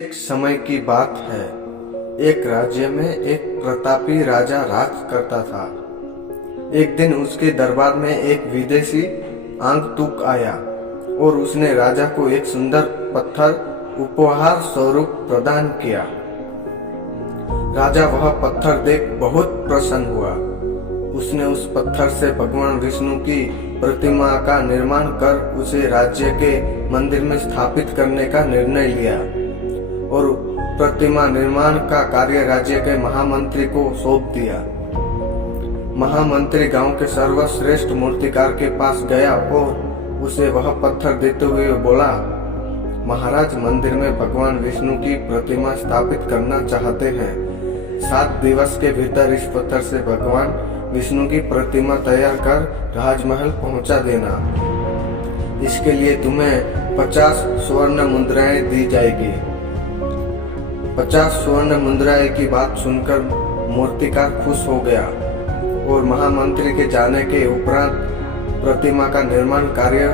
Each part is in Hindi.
एक समय की बात है। एक राज्य में एक प्रतापी राजा राज करता था। एक दिन उसके दरबार में एक विदेशी आगंतुक आया और उसने राजा को एक सुंदर पत्थर उपहार स्वरूप प्रदान किया। राजा वह पत्थर देख बहुत प्रसन्न हुआ। उसने उस पत्थर से भगवान विष्णु की प्रतिमा का निर्माण कर उसे राज्य के मंदिर में स्थापित करने का निर्णय लिया और प्रतिमा निर्माण का कार्य राज्य के महामंत्री को सौंप दिया। महामंत्री गांव के सर्वश्रेष्ठ मूर्तिकार के पास गया और उसे वह पत्थर देते हुए बोला, महाराज, मंदिर में भगवान विष्णु की प्रतिमा स्थापित करना चाहते हैं। 7 दिवस के भीतर इस पत्थर से भगवान विष्णु की प्रतिमा तैयार कर राजमहल पहुंचा देना। इसके लिए तुम्हें 50 स्वर्ण मुद्राएं दी जाएगी। 50 स्वर्ण मुद्राएं की बात सुनकर मूर्तिकार खुश हो गया और महामंत्री के जाने के उपरांत प्रतिमा का निर्माण कार्य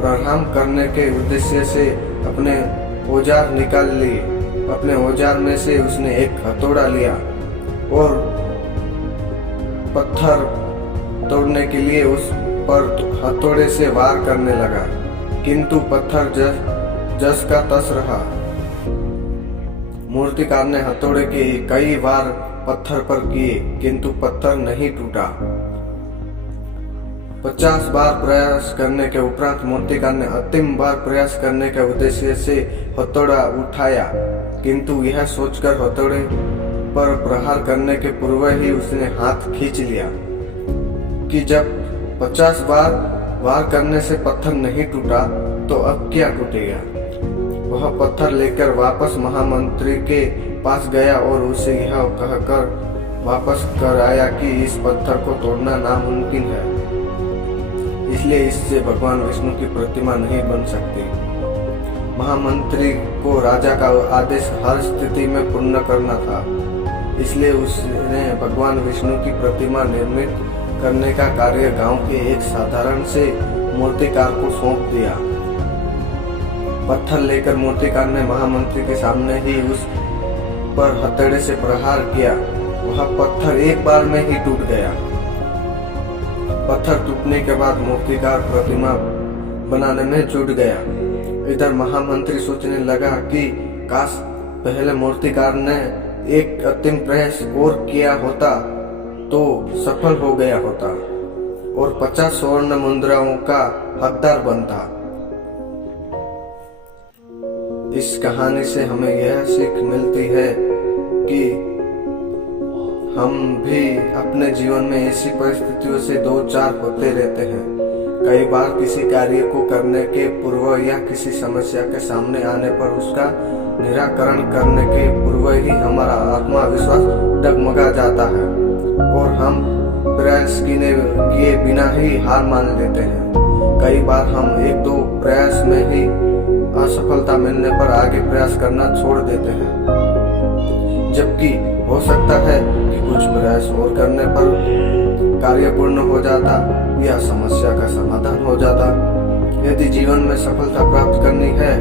प्रारंभ करने के उद्देश्य से अपने औजार निकाल लिए। अपने औजार में से उसने एक हथौड़ा लिया और पत्थर तोड़ने के लिए उस पर हथौड़े से वार करने लगा, किंतु पत्थर जस का तस रहा। मूर्तिकार ने हथौड़े के कई बार पत्थर पर किए, किंतु पत्थर नहीं टूटा। 50 बार प्रयास करने के उपरांत मूर्तिकार ने अंतिम बार प्रयास करने के उद्देश्य से हथौड़ा उठाया, किंतु यह सोचकर हथौड़े पर प्रहार करने के पूर्व ही उसने हाथ खींच लिया कि जब 50 बार वार करने से पत्थर नहीं टूटा तो अब क्या टूटेगा। वह पत्थर लेकर वापस महामंत्री के पास गया और उसे यह कहकर वापस कर आया कि इस पत्थर को तोड़ना नामुमकिन है, इसलिए इससे भगवान विष्णु की प्रतिमा नहीं बन सकती। महामंत्री को राजा का आदेश हर स्थिति में पूर्ण करना था, इसलिए उसने भगवान विष्णु की प्रतिमा निर्मित करने का कार्य गांव के एक साधारण से मूर्तिकार को सौंप दिया। पत्थर लेकर मूर्तिकार ने महामंत्री के सामने ही उस पर हथौड़े से प्रहार किया। वह पत्थर एक बार में ही टूट गया। पत्थर टूटने के बाद मूर्तिकार प्रतिमा बनाने में जुट गया। इधर महामंत्री सोचने लगा कि काश पहले मूर्तिकार ने एक अंतिम प्रयास और किया होता तो सफल हो गया होता और 50 स्वर्ण मुद्राओं का हकदार बनता। इस कहानी से हमें यह सीख मिलती है कि हम भी अपने जीवन में ऐसी परिस्थितियों से दो चार होते रहते हैं। कई बार किसी कार्य को करने के पूर्व या किसी समस्या के सामने आने पर उसका निराकरण करने के पूर्व ही हमारा आत्मविश्वास डगमगा जाता है और हम प्रयास किए बिना ही हार मान लेते हैं। कई बार हम 1-2 प्रयास में ही असफलता मिलने पर आगे प्रयास करना छोड़ देते हैं, जबकि हो सकता है कि कुछ प्रयास और करने पर कार्य पूर्ण हो जाता या समस्या का समाधान हो जाता। यदि जीवन में सफलता प्राप्त करनी है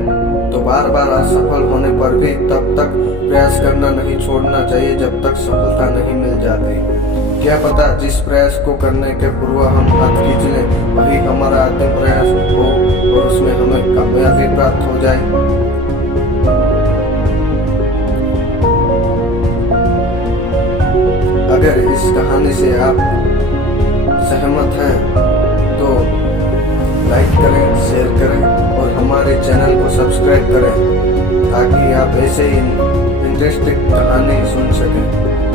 तो बार बार असफल होने पर भी तब तक प्रयास करना नहीं छोड़ना चाहिए जब तक सफलता नहीं मिल जाती। क्या पता जिस प्रयास को करने के पूर्व हम हाथ खींच लें वही हमारा अंतिम प्रयास हो और उसमें हमें कामयाबी प्राप्त हो जाए। अगर इस कहानी से आप सहमत हैं तो लाइक करें, शेयर करें और हमारे चैनल को सब्सक्राइब करें ताकि आप ऐसे ही इंटरेस्टिंग कहानी सुन सकें।